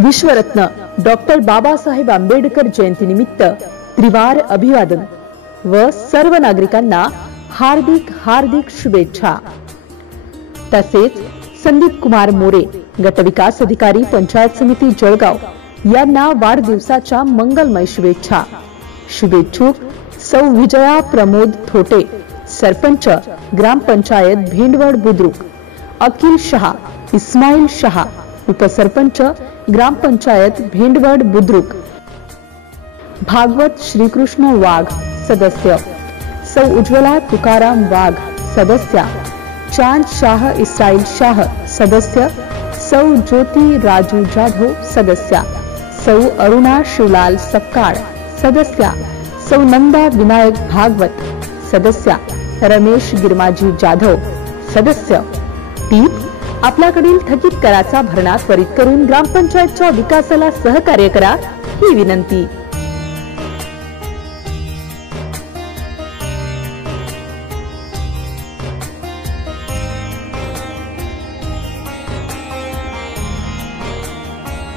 विश्वरत्न doctor Babasaheb Ambedkar जयंतीनिमित्त त्रिवार अभिवादन व सर्व नागरिकांना हार्दिक हार्दिक शुभेच्छा। तसेच संदीप कुमार मोरे गटविकास अधिकारी पंचायत समिती जळगाव यांना वाढदिवसाच्या मंगलमय शुभेच्छा। शुभेच्छुक सौ विजया प्रमोद थोटे सरपंच ग्रामपंचायत भेंडवड बुद्रुक, अखिल शहा इस्माईल शहा उपसरपंच ग्रामपंचायत भेंडवड बुद्रुक, भागवत श्रीकृष्ण वाघ सदस्य, सौ उज्ज्वला तुकाराम वाघ सदस्य, चांद शाह इस्राईल शाह सदस्य, सौ ज्योती राजू जाधव सदस्य, सौ अरुणा शिवलाल सपकाळ सदस्य, सौ नंदा विनायक भागवत सदस्य, रमेश गिरमाजी जाधव सदस्य। टीप आपल्याकडील थकीत कराचा भरणा त्वरित करून ग्रामपंचायतच्या विकासाला सहकार्य करा ही विनंती।